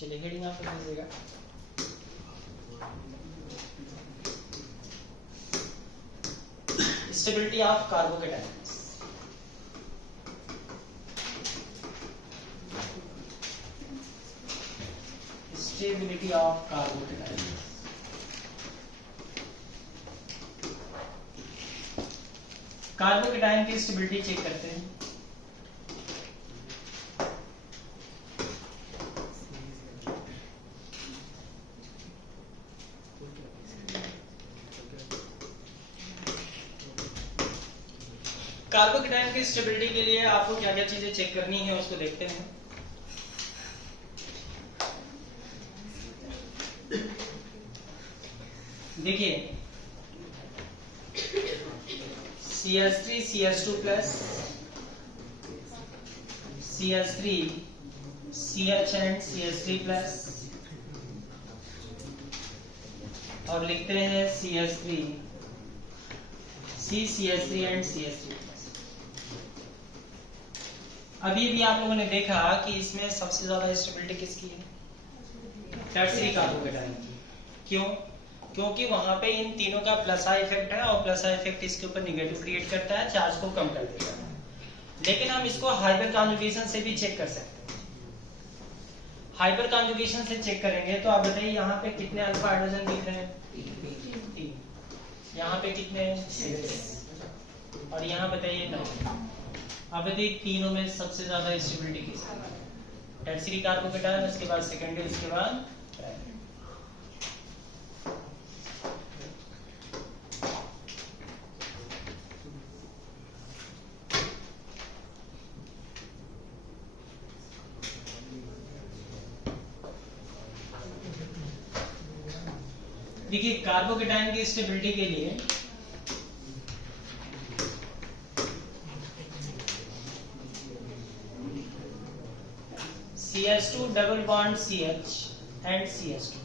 चलिए हेडिंग आप कर दीजिएगा। Stability of carbocations. Stability of carbocations. Carbocation की स्टेबिलिटी चेक करते हैं। कार्बोकेटायन की स्टेबिलिटी के लिए आपको क्या क्या चीजें चेक करनी है उसको देखते हैं। देखिए CH3 CH2 plus CH3 CH and CH3 plus और लिखते हैं CH3 CH3 and CH3 plus. अभी भी आप लोगों ने देखा कि इसमें सबसे ज्यादा स्टेबिलिटी किसकी है? टर्शियरी कार्बोकेटायन की। क्यों? क्योंकि वहां पे इन तीनों का प्लस आई इफेक्ट है और प्लस आई इफेक्ट इसके ऊपर निगेटिव क्रिएट करता है, चार्ज को कम कर देता है। लेकिन हम इसको हाइपर कॉन्जुगेशन से भी चेक कर सकते हैं। हाइपर कॉन्जुगेशन से चेक करेंगे तो आप बताइए यहाँ पे कितने अल्फा हाइड्रोजन दिख रहे हैं? 3। यहाँ पे कितने? 6। और यहाँ बताइए 9। अब बताइए तीनों में सबसे ज्यादा स्टेबिलिटी किसकी? टर्शियरी कार्बोकेटायन, उसके बाद सेकेंडरी, उसके बाद देखिए कार्बोकेटायन की स्टेबिलिटी के लिए CH2 double bond CH and CH2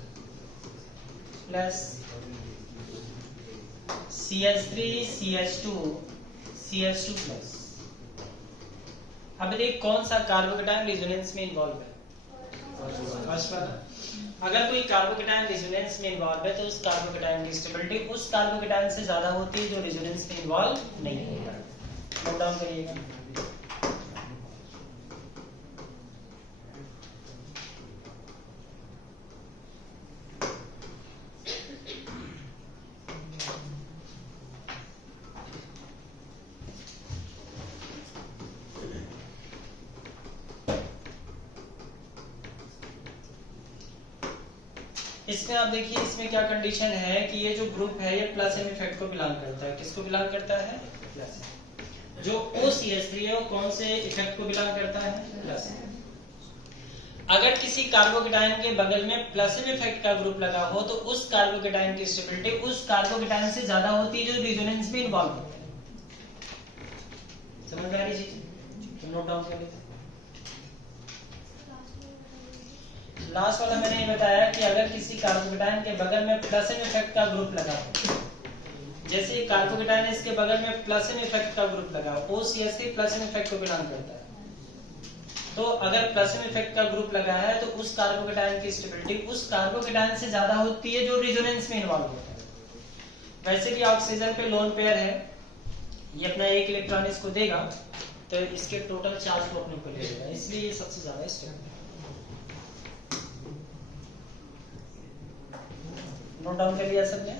plus CH3 CH2 CH2 plus. अब देखिए कौन सा कार्बोकेटायन रेजोनेंस में इन्वॉल्व है? फर्स्ट वाला। अगर कोई कार्बोकेटायन रेजोनेंस में इन्वॉल्व है तो उस कार्बोकेटायन की स्टेबिलिटी उस कार्बोकेटायन से ज्यादा होती है जो रेजोनेंस में इन्वॉल्व नहीं होगा। नोट डाउन करिएगा। इसमें आप देखिए इसमें क्या कंडीशन है कि ये जो ग्रुप है ये प्लस एम इफेक्ट को बिलोंग करता है। किसको बिलोंग करता है? प्लस। जो OCH3 है वो कौन से इफेक्ट को बिलोंग करता है? प्लस। अगर किसी कार्बोकेटायन के बगल में प्लस एम इफेक्ट का ग्रुप लगा हो तो उस कार्बोकेटायन की स्टेबिलिटी उस कार्बोकेटायन से ज्यादा होती है जो रेजोनेंस में इन्वॉल्व होता है। समझ में आ रही चीज? तो नोट डाउन कर लेते हैं। लास्ट वाला मैंने ये बताया कि अगर किसी कार्बोकेटायन के बगल में प्लस एन इफेक्ट का ग्रुप लगा हो, जैसे कार्बोकेटायन इसके बगल में प्लस एन इफेक्ट का ग्रुप लगा हो, OCH3 प्लस एन इफेक्ट को बिलोंग करता है, तो अगर प्लस एन इफेक्ट का ग्रुप लगा है तो उस कार्बोकेटायन की स्टेबिलिटी उस कार्बोकेटायन से ज्यादा होती है जो रेजोनेंस में इन्वॉल्व होता है। वैसे भी ऑक्सीजन पे लोन पेयर है, ये अपना एक इलेक्ट्रॉन इसको देगा तो इसके टोटल चार्ज को अपने ऊपर ले लेगा, इसलिए ये सबसे ज्यादा स्टेबल है। नोट डाउन कर लिया सबने?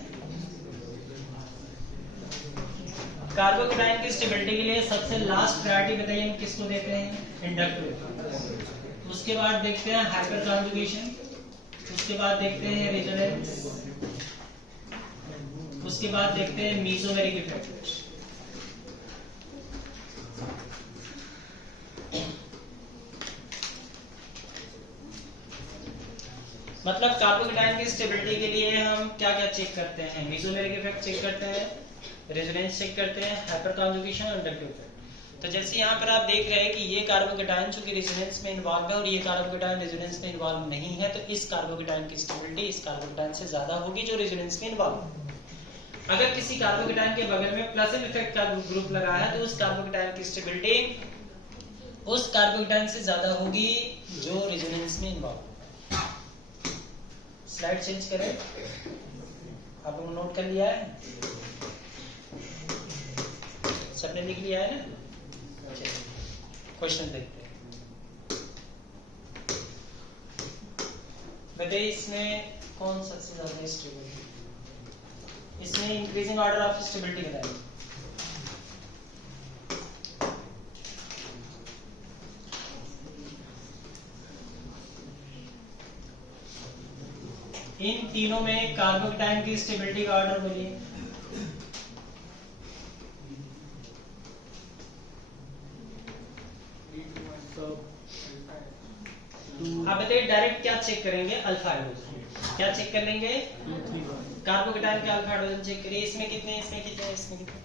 कार्बोकेटायन की स्टेबिलिटी के लिए सबसे लास्ट प्रायोरिटी बताइए हम किसको देते हैं? इंडक्टिव। उसके बाद देखते हैं हाइपर कॉन्जुगेशन, उसके बाद देखते हैं रेजोनेंस, उसके बाद देखते हैं मेसोमेरिक इफेक्ट। मतलब कार्बोकेटायन की स्टेबिलिटी के लिए हम क्या क्या चेक करते हैं? मेसोमेरिक इफेक्ट चेक करते हैं, रेजोनेंस चेक करते हैं, हाइपर कॉन्जुगेशन और इंडक्टिव इफेक्ट। तो जैसे यहाँ पर आप देख रहे हैं कि ये कार्बोकेटायन चूंकि रेजोनेंस में इन्वॉल्व है और ये कार्बोकेटायन रेजोनेंस में इन्वॉल्व नहीं है, तो इस कार्बोकेटायन की स्टेबिलिटी इस कार्बोकेटायन से ज्यादा होगी जो रेजोनेंस में इन्वॉल्व है। अगर किसी कार्बोकेटायन के बगल में प्लस एन इफेक्ट का ग्रुप लगा है तो उस कार्बोकेटायन की स्टेबिलिटी उस कार्बोकेटायन से ज्यादा होगी जो रेजोनेंस में इन्वॉल्व है। स्लाइड चेंज करें, आप लोग नोट कर लिया है, सबने लिख लिया है ना? क्वेश्चन देखते हैं। बताइए इसमें कौन सबसे ज्यादा स्टेबल है? इसमें इंक्रीजिंग ऑर्डर ऑफ स्टेबिलिटी बताइए। इन तीनों में कार्बोकेटाइन की स्टेबिलिटी का ऑर्डर बोलिए। आप बताइए डायरेक्ट क्या चेक करेंगे? Alpha hydrogen. क्या चेक कर लेंगे? कार्बोकेटाइन के अल्फा हाइड्रोजन चेक करिए। इसमें कितने, इसमें कितने, इसमें कितने?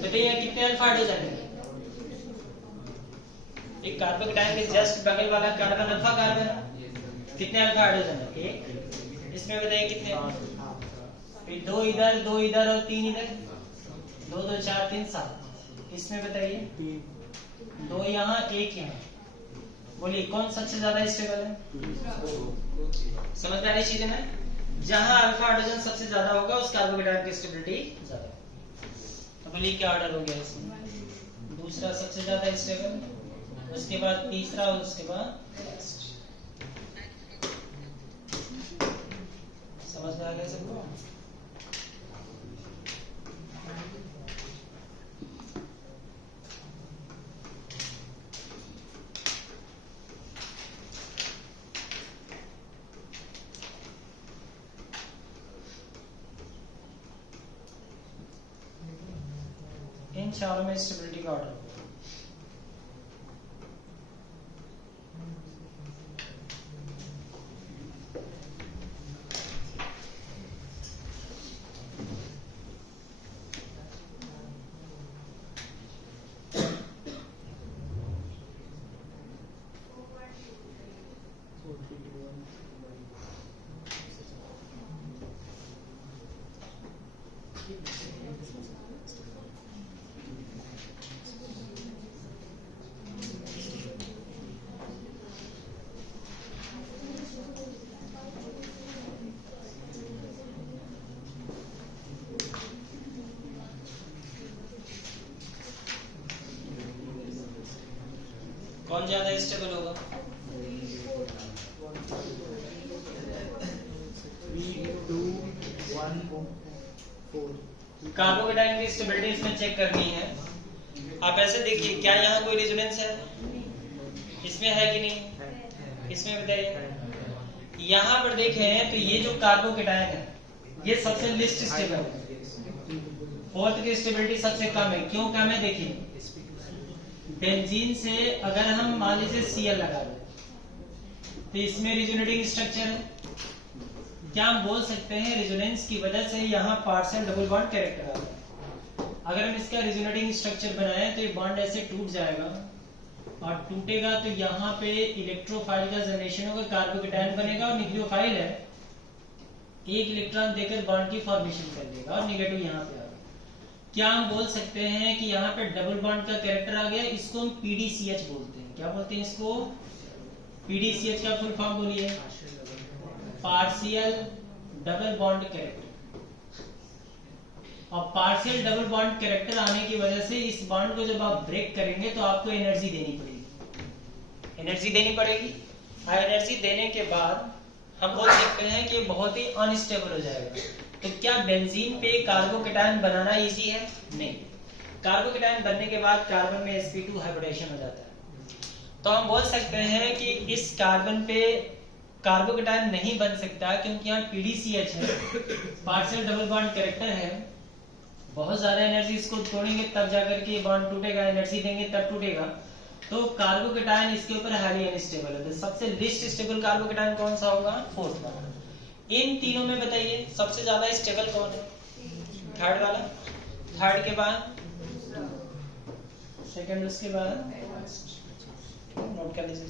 बताइए कितने अल्फा हाइड्रोजन है? एक कार्बोकेटाइन के जस्ट बगल वाला कार्बन अल्फा कार्बन है। कितने अल्फा हाइड्रोजन है? एक। इसमें बताइए कितने? फिर दो इधर और तीन इधर। 2 2 4 3 7। इसमें बताइए 2 यहाँ, 1 यहाँ। बोलिए कौन सबसे ज्यादा स्टेबल है? समझ में आ रही चीजें ना? जहां अल्फा हाइड्रोजन सबसे ज्यादा होगा उस कार्बोकेटाइन की स्टेबिलिटी ज्यादा। तो बोलिए क्या ऑर्डर हो गया इसमें? दूसरा सबसे ज्यादा स्टेबल, उसके बाद तीसरा, उसके बाद लास्ट। समझ में आ गया सबको? इन चारों में स्टेबिलिटी का ऑर्डर। कौन ज्यादा स्टेबल होगा? कार्बोकेटाइन की स्टेबिलिटी इसमें चेक करनी है। आप ऐसे देखिए, क्या यहाँ कोई रेजोनेंस है? इसमें है कि नहीं? इसमें बताइए। यहाँ पर देखें तो ये जो कार्बोकेटाइन है ये सबसे लिस्ट स्टेबल है। फोर्थ की स्टेबिलिटी सबसे कम है। क्यों कम है? देखिए बेंजीन से अगर हम मान लीजिए Cl लगा दें तो इसमें रिजोनेटिंग स्ट्रक्चर है। क्या हम बोल सकते हैं रेजोनेंस की वजह से यहाँ पार्शियल डबल बॉन्ड कैरेक्टर आ रहा है। अगर हम इसका रिजोनेटिंग स्ट्रक्चर बनाए तो ये बॉन्ड ऐसे टूट जाएगा और टूटेगा तो यहाँ पे इलेक्ट्रोफाइल का जनरेशन होगा, कार्बोकेटाइन बनेगा और न्यूक्लियोफाइल है एक इलेक्ट्रॉन देकर बॉन्ड की फॉर्मेशन कर देगा और नेगेटिव यहाँ पे आ गया। क्या हम बोल सकते हैं कि यहाँ पे डबल बॉन्ड का कैरेक्टर आ गया? इसको हम PDCH बोलते हैं। क्या बोलते हैं इसको? PDCH का फुल फॉर्म बोलिए। Partial double bond character. और पार्शियल डबल बॉन्ड कैरेक्टर आने की वजह से इस बॉन्ड को जब आप ब्रेक करेंगे तो आपको एनर्जी देनी पड़ेगी। एनर्जी देनी पड़ेगी और एनर्जी देने के बाद हम बोल सकते हैं कि ये बहुत ही अनस्टेबल हो जाएगा। तो क्या बेंजीन पे कार्बोकेटाइन बनाना इजी है? नहीं। कार्बोकेटाइन बनने के बाद कार्बन में sp2 हाइब्रिडेशन हो जाता है। तो हम बोल सकते हैं कि इस कार्बन पे कार्बोकेटाइन नहीं बन सकता क्योंकि यहाँ PDCH है, पार्शियल डबल बॉन्ड कैरेक्टर है। बहुत ज्यादा एनर्जी इसको तोड़ेंगे तब जाकर के बॉन्ड टूटेगा, एनर्जी देंगे तब टूटेगा। तो कार्बोकेटाइन इसके ऊपर हाईली अनस्टेबल है। तो सबसे लिस्ट स्टेबल कार्बोकेटाइन कौन सा होगा? फोर्थ वाला। इन तीनों में बताइए सबसे ज्यादा स्टेबल कौन है? थर्ड वाला। थर्ड के बाद सेकंड, उसके बाद नोट कर लीजिए।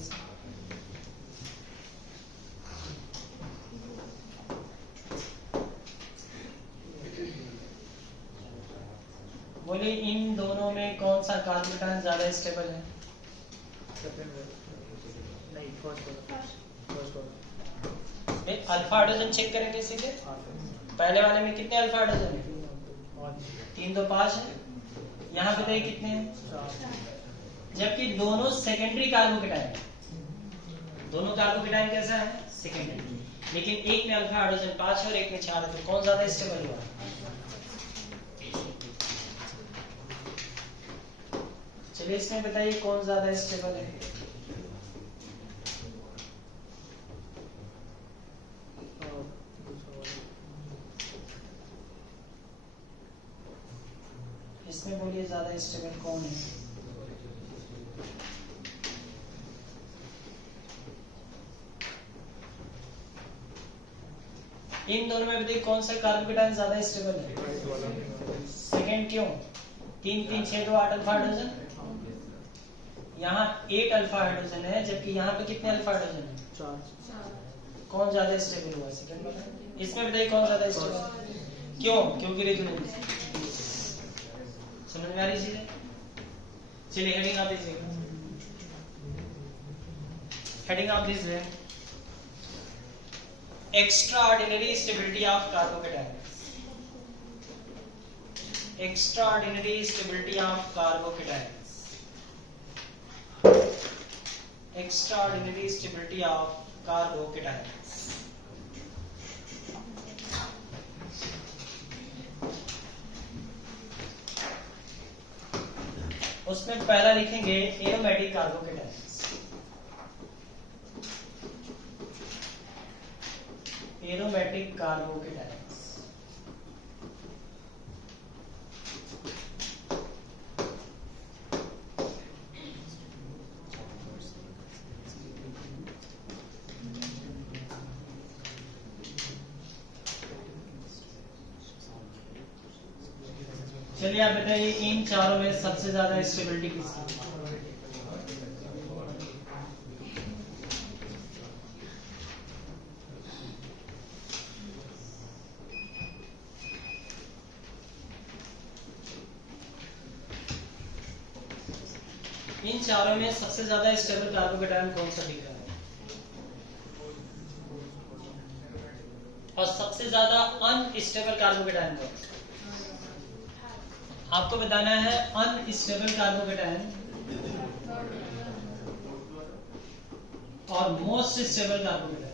बोलिए इन दोनों में कौन सा कार्बोकेटाइन ज्यादा स्टेबल है? अल्फा हाइड्रोजन चेक करेंगे सीधे। पहले वाले में कितने अल्फा हाइड्रोजन है? 3 तो 5 है। यहाँ पे देखिए कितने हैं? जबकि दोनों सेकेंडरी कार्बोकेटाइन, दोनों कार्बोकेटाइन कैसा है? सेकेंडरी। लेकिन एक में अल्फा हाइड्रोजन 5 है और एक में 4 है, तो कौन ज्यादा स्टेबल हुआ? चलिए इसमें बताइए कौन ज्यादा स्टेबल है? इसमें बोलिए ज्यादा स्टेबल कौन है? इन दोनों में बताइए कौन सा कार्बोकेटाइन ज्यादा स्टेबल है? सेकेंड। क्यों? 3 3 6 2 8 अल्फा हाइड्रोजन। यहाँ 8 अल्फा हाइड्रोजन है, जबकि यहाँ पे कितने अल्फा हाइड्रोजन है? 4। कौन ज्यादा स्टेबल हुआ? सेकेंड वाला। इसमें बताइए कौन ज्यादा स्टेबल? क्यों? क्योंकि रेजोनेंस। समझ में आ रही चीजें? चलिए हेडिंग आप दीजिएगा। हेडिंग आप दीजिए extraordinary stability of carbocations. Extraordinary stability of carbocations. Extraordinary stability of carbocations. उसमें पहला लिखेंगे एरोमेटिक कार्बोकेटाइन्स। एरोमेटिक कार्बोकेटाइन्स। चलिए आप बताइए इन चारों में सबसे ज्यादा स्टेबिलिटी किसकी? इन चारों में सबसे ज्यादा स्टेबल कार्बोकेटाइन कौन सा दिख रहा है? और सबसे ज्यादा अनस्टेबल कार्बोकेटाइन कौन सा? आपको बताना है अनस्टेबल कार्बोकेटाइन और मोस्ट स्टेबल कार्बोकेटाइन।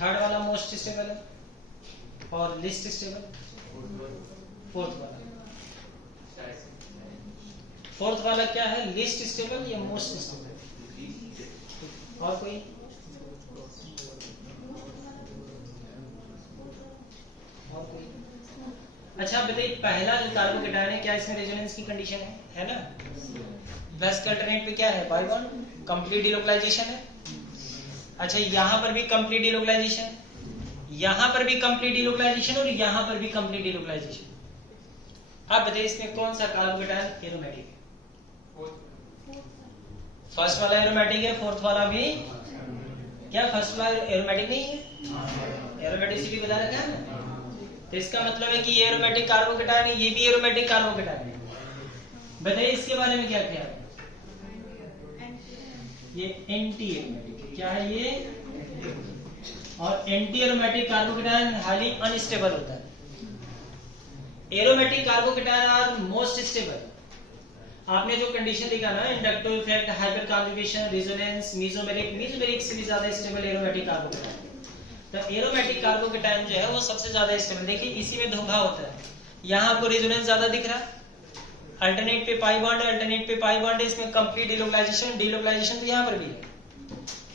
थर्ड वाला मोस्ट स्टेबल है और लिस्ट स्टेबल फोर्थ वाला। फोर्थ वाला क्या है? लिस्ट स्टेबल या मोस्ट स्टेबल? और कोई? और कोई? अच्छा बताइए पहला जो कार्बोकेटाइन है क्या इसमें रेजोनेंस की कंडीशन है ना? बेस्ट अल्टरनेट पे क्या है? बाय बॉन्ड कंप्लीट डिलोकलाइजेशन है। अच्छा यहाँ पर भी कंप्लीट डिलोकलाइजेशन, यहाँ पर भी कंप्लीट डिलोकलाइजेशन और यहाँ पर भी कंप्लीट डिलोकलाइजेशन। आप बताइए इसमें कौन सा कार्बोकेटाइन एरोमेटिक है? फर्स्ट वाला एरोमेटिक है, फोर्थ वाला भी। क्या फर्स्ट वाला एरोमेटिक नहीं है? एरोमेटिसिटी बता रखा है ना। तो इसका मतलब है कि ये एरोमेटिक कार्बोकेटाइन है, ये भी एरोमेटिक कार्बोकेटाइन है। बताइए इसके बारे में क्या क्या है? ये एंटी एरोमेटिक है। क्या है ये? और anti aromatic carbocation highly unstable होता है। Aromatic carbocation are most stable. आपने जो कंडीशन लिखा ना, inductive effect, hyperconjugation, resonance, mesomeric, mesomeric से भी ज्यादा स्टेबल एरोमेटिक कार्बोकेटाइन। तो एरोमेटिक कार्बोकेटाइन जो है वो सबसे ज्यादा स्टेबल। देखिए इसी में धोखा होता है। यहाँ आपको रेजोनेंस ज्यादा दिख रहा है, अल्टरनेट पे पाई बॉन्ड है, अल्टरनेट पे पाई बॉन्ड है, इसमें कंप्लीट डिलोकलाइजेशन। डिलोकलाइजेशन तो यहाँ पर भी है,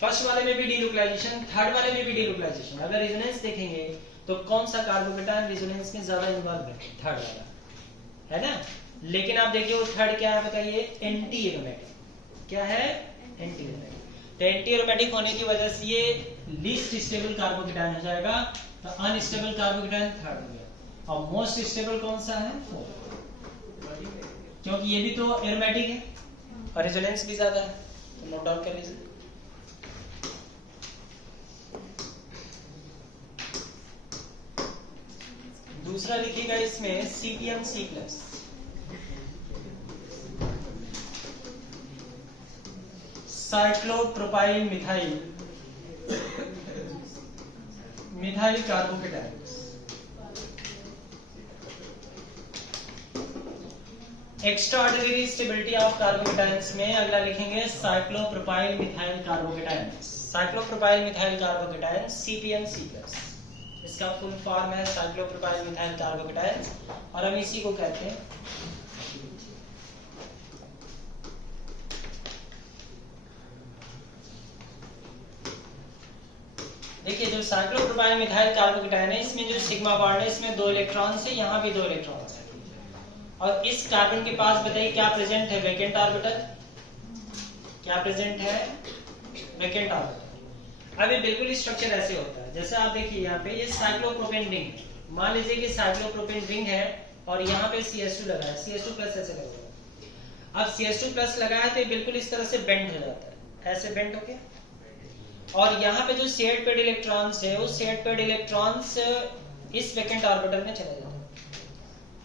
फर्स्ट वाले में भी डिलोकलाइजेशन, थर्ड वाले में भी डिलोकलाइजेशन। अगर रेजोनेंस देखेंगे तो कौन सा कार्बोकेटाइन रेजोनेंस में ज्यादा इन्वॉल्व है? थर्ड वाला है ना। लेकिन आप देखिए वो थर्ड क्या है बताइए? Anti aromatic. क्या है? Anti aromatic. तो एंटी एरोमेटिक होने की वजह से ये लीस्ट स्टेबल कार्बोकेटाइन हो जाएगा। तो अनस्टेबल कार्बोकेटाइन थर्ड हो गया और मोस्ट स्टेबल कौन सा है? फोर्थ, क्योंकि ये भी तो एरोमेटिक है और रेजोनेंस भी ज्यादा है। तो नोट डाउन कर लीजिए। दूसरा लिखिएगा इसमें CpN+, cyclopropyl methyl carbocations. Extraordinary stability of carbocations में अगला लिखेंगे cyclopropyl methyl carbocations. Cyclopropyl methyl carbocations CpN+, इसका फुल फॉर्म है साइक्लोप्रोपाइल मिथाइल कार्बोकेटायन्स, और हम इसी को कहते हैं देखिए जो साइक्लोप्रोपाइल मिथाइल कार्बोकेटायन है, इसमें जो सिग्मा बॉन्ड है इसमें 2 इलेक्ट्रॉन्स है, यहाँ भी 2 इलेक्ट्रॉन्स है, और इस कार्बन के पास बताइए क्या प्रेजेंट है, वैकेंट ऑर्बिटल। क्या प्रेजेंट है, वैकेंट ऑर्बिटल। अब ये बिल्कुल स्ट्रक्चर ऐसे होता है, जैसे आप देखिए यहाँ पे ये साइक्लोप्रोपेन रिंग, मान लीजिए कि साइक्लोप्रोपेन रिंग है और यहाँ पे CH2 लगा है, CH2+ ऐसे लगा है। अब CH2+ लगा है तो ये बिल्कुल इस तरह से बेंड हो जाता है, ऐसे बेंड हो गया, और यहाँ पे जो शेयर्ड पेड इलेक्ट्रॉन्स है वो शेयर्ड पेड इलेक्ट्रॉन्स इस वैकेंट ऑर्बिटल में चले जाते हैं।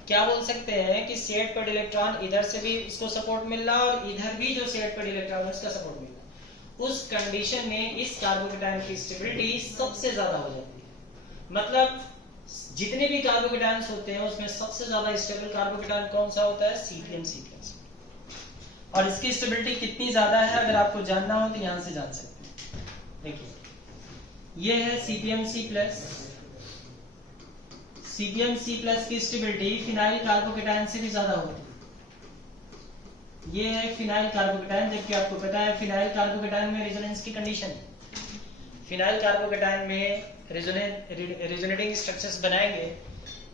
क्या बोल सकते हैं कि शेयर्ड पेड इलेक्ट्रॉन इधर से भी इसको सपोर्ट मिल रहा है और इधर भी जो शेयर्ड पेड इलेक्ट्रॉन है उसका सपोर्ट मिल रहा है। उस कंडीशन में इस कार्बोकेटायन की स्टेबिलिटी सबसे ज्यादा हो जाती है। मतलब जितने भी कार्बोकेटायन्स होते हैं उसमें सबसे ज्यादा स्टेबल कार्बोकेटायन कौन सा होता है, CpN+। और इसकी स्टेबिलिटी कितनी ज्यादा है अगर आपको जानना हो तो यहां से जान सकते हैं। देखिए ये है CpN+। CpN++ की स्टेबिलिटी फिनाइल कार्बोकेटायन से भी ज्यादा होती है। ये है फिनाइल कार्बोकेटायन, जबकि आपको पता है फिनाइल कार्बोकेटायन में रेजोनेंस की कंडीशन है। फिनाइल कार्बोकेटायन में रेजोनेटिंग स्ट्रक्चर्स बनाएंगे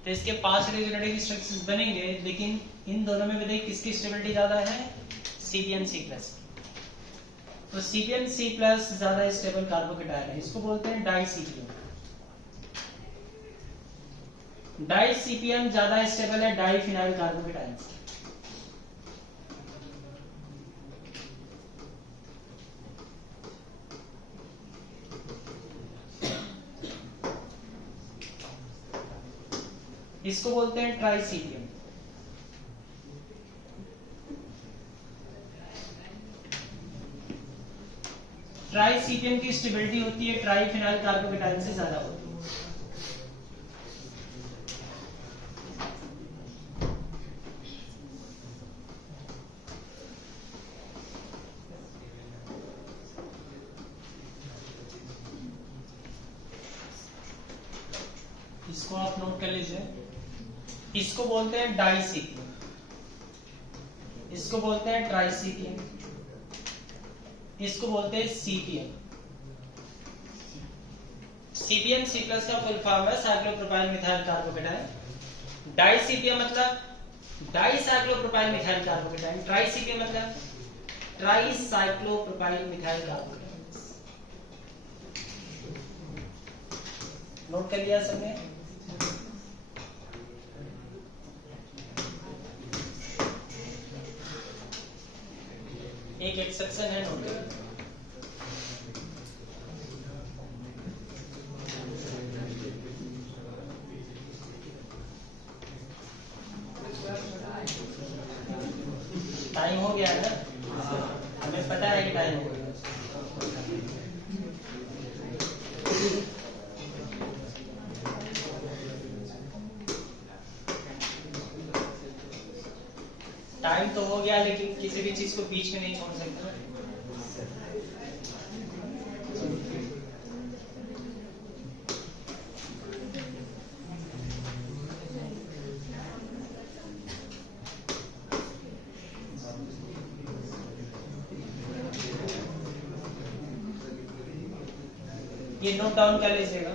तो इसके 5 रेजोनेटिंग स्ट्रक्चर्स बनेंगे, लेकिन इन दोनों में बताइए किसकी स्टेबिलिटी ज्यादा है, CpN+। तो CpN++ ज्यादा स्टेबल कार्बोकेटायन है, इसको बोलते हैं डाई-CpN। डाई-CpN ज्यादा स्टेबल है डाईफिनाइल कार्बोकेटायन से। इसको बोलते हैं ट्राई-CpN। ट्राई-CpN की स्टेबिलिटी होती है ट्राईफिनाइल कार्बोकेटायन से ज्यादा होती है। इसको आप नोट कर लीजिए, इसको बोलते हैं डाई-CpN, इसको बोलते हैं ट्राई-CpN, इसको बोलते हैं CpN। CpN++ का फुल फॉर्म है साइक्लोप्रोपाइल मिथाइल कार्बोकेटायन। डाई-CpN मतलब डाई साइक्लोप्रोपाइल मिथाइल कार्बोकेटायन। ट्राई-CpN मतलब try cyclopropyl methyl carbocation. Note कर लिया सबने? एक एक्सेप्शन है, नोट कर। टाइम हो गया है ना, हमें पता है कि टाइम हो गया। टाइम तो हो गया, लेकिन किसी भी चीज को बीच में नहीं छोड़ सकते। ये नोट डाउन कर लीजिएगा।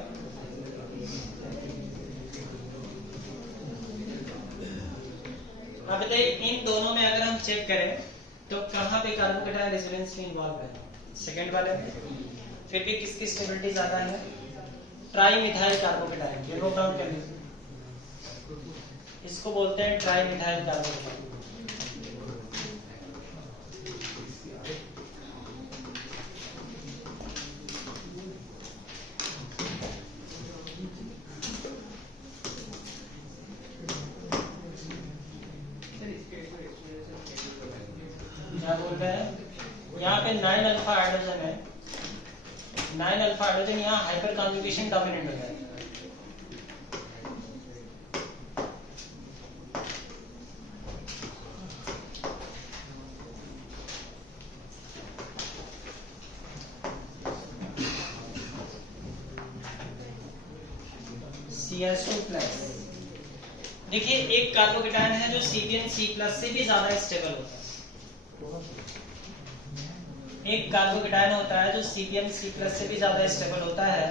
अब बताइए इन दोनों में अगर हम चेक करें तो कहां पे कार्बोकेटायन रेजोनेंस में इन्वॉल्व है, सेकंड वाले में। फिर भी किसकी स्टेबिलिटी ज्यादा है, ट्राई मिथाइल कार्बोकेटायन। ये नोट डाउन कर लीजिए, इसको बोलते हैं ट्राई मिथाइल कार्बोकेटायन। ग्रुप है, यहाँ पे 9 अल्फा हाइड्रोजन है, 9 अल्फा हाइड्रोजन यहाँ हाइपर कॉन्जुगेशन डोमिनेंट हो जाएगा। CH2+। देखिए एक कार्बोकेटायन है जो CpN+C+ से भी ज्यादा स्टेबल होता है। एक कार्बोकेटायन होता है जो CpN+C+ से भी ज्यादा स्टेबल होता है,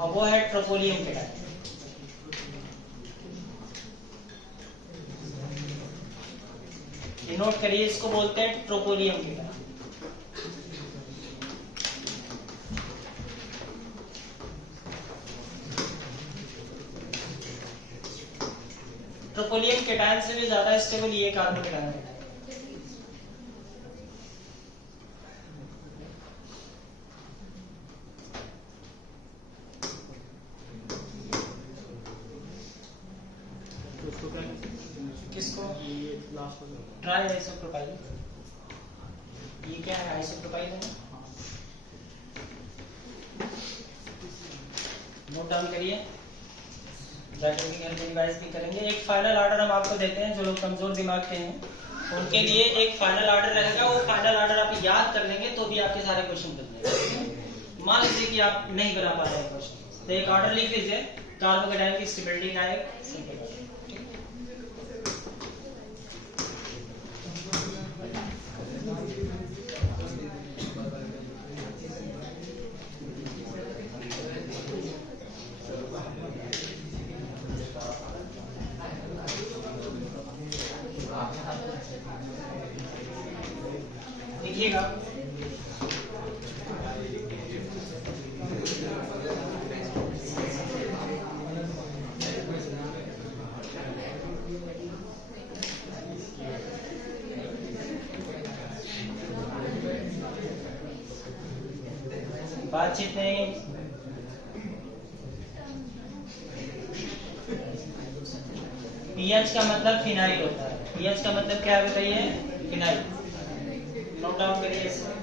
और वो है ट्रोपोलियम केटायन। ये नोट करिए, इसको बोलते हैं ट्रोपोलियम केटायन। ट्रोपोलियम केटायन से भी ज्यादा स्टेबल ये कार्बोकेटायन है। किसको? Try isopropyl. ये क्या है? आइसोप्रोपाइल है। नोट डाउन करिए, रिवाइज भी करेंगे। एक फाइनल ऑर्डर हम आपको देते हैं, जो लोग कमजोर दिमाग के हैं उनके लिए एक फाइनल ऑर्डर रहेगा। वो फाइनल ऑर्डर आप याद कर लेंगे तो भी आपके सारे क्वेश्चन बन जाएंगे। मान लीजिए कि आप नहीं बना पा रहे क्वेश्चन, तो एक ऑर्डर लिख लीजिए, कार्बोकेटायन की स्टेबिलिटी का एक सिंपल ऑर्डर। देखिएगा, बातचीत नहीं। पीएच का मतलब फिनाइल होता है। पीएच का मतलब क्या है बताइए? फिनाइल। नोट डाउन करिए इसे।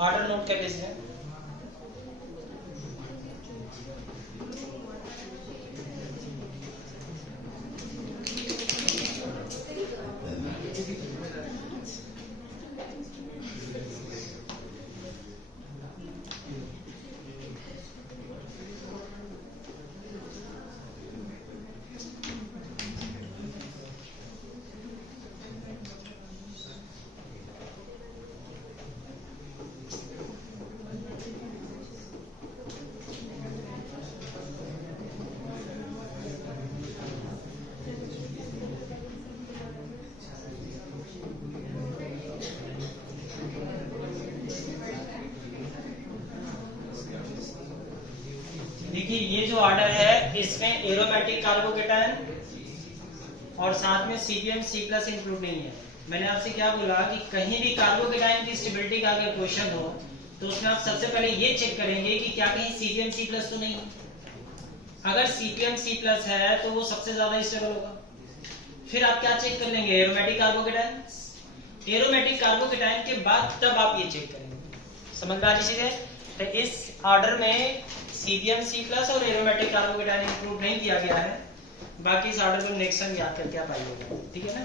ऑर्डर नोट कर लीजिए। देखिए ये जो ऑर्डर है इसमें एरोमेटिक कार्बोकेटायन और साथ में CpN+C+ इंक्लूड नहीं है। मैंने आपसे क्या बोला कि कहीं भी कार्बोकेटायन की स्टेबिलिटी का अगर क्वेश्चन हो तो उसमें आप सबसे पहले ये चेक करेंगे कि क्या कहीं CpN+C+ तो नहीं है। अगर CpN+C+ है तो वो सबसे ज्यादा स्टेबल होगा। फिर आप क्या चेक कर लेंगे? Aromatic carbocation. एरोमेटिक कार्बोकेटायन के बाद तब आप ये चेक करेंगे। समझ में आ रही चीज है? तो इस ऑर्डर में CpN+C+ और एरोमेटिक कार्बोकेटायन इंक्लूड नहीं किया गया है। बाकी इस ऑर्डर को नेक्स्ट टाइम याद करके आप आइएगा, ठीक है ना।